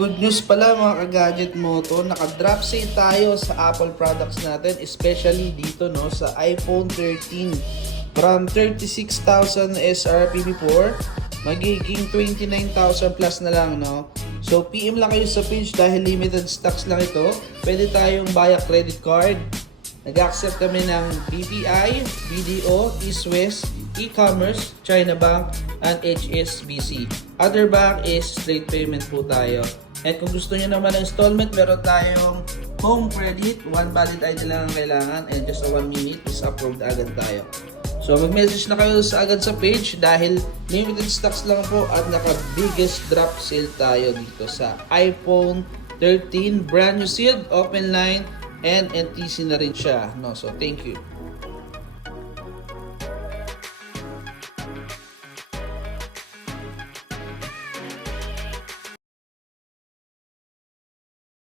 Good news pala mga ka-gadget mo to, naka-drop sale tayo sa Apple products natin, especially dito no sa iPhone 13. From 36,000 SRP before, magiging 29,000 plus na lang no. So PM lang kayo sa page dahil limited stocks lang ito. Pwede tayong buy a credit card. Nag-accept kami ng BPI, BDO, East West, E-commerce, China Bank, and HSBC. Other bank is straight payment po tayo. At kung gusto niyo naman ng installment, meron tayong home credit. One valid ID lang ang kailangan and just 1 minute is approved agad tayo. So mag-message na kayo sa agad sa page dahil limited stocks lang po at naka-biggest drop sale tayo dito sa iPhone 13. Brand new sealed, open line, and NTC na rin siya. No? So thank you.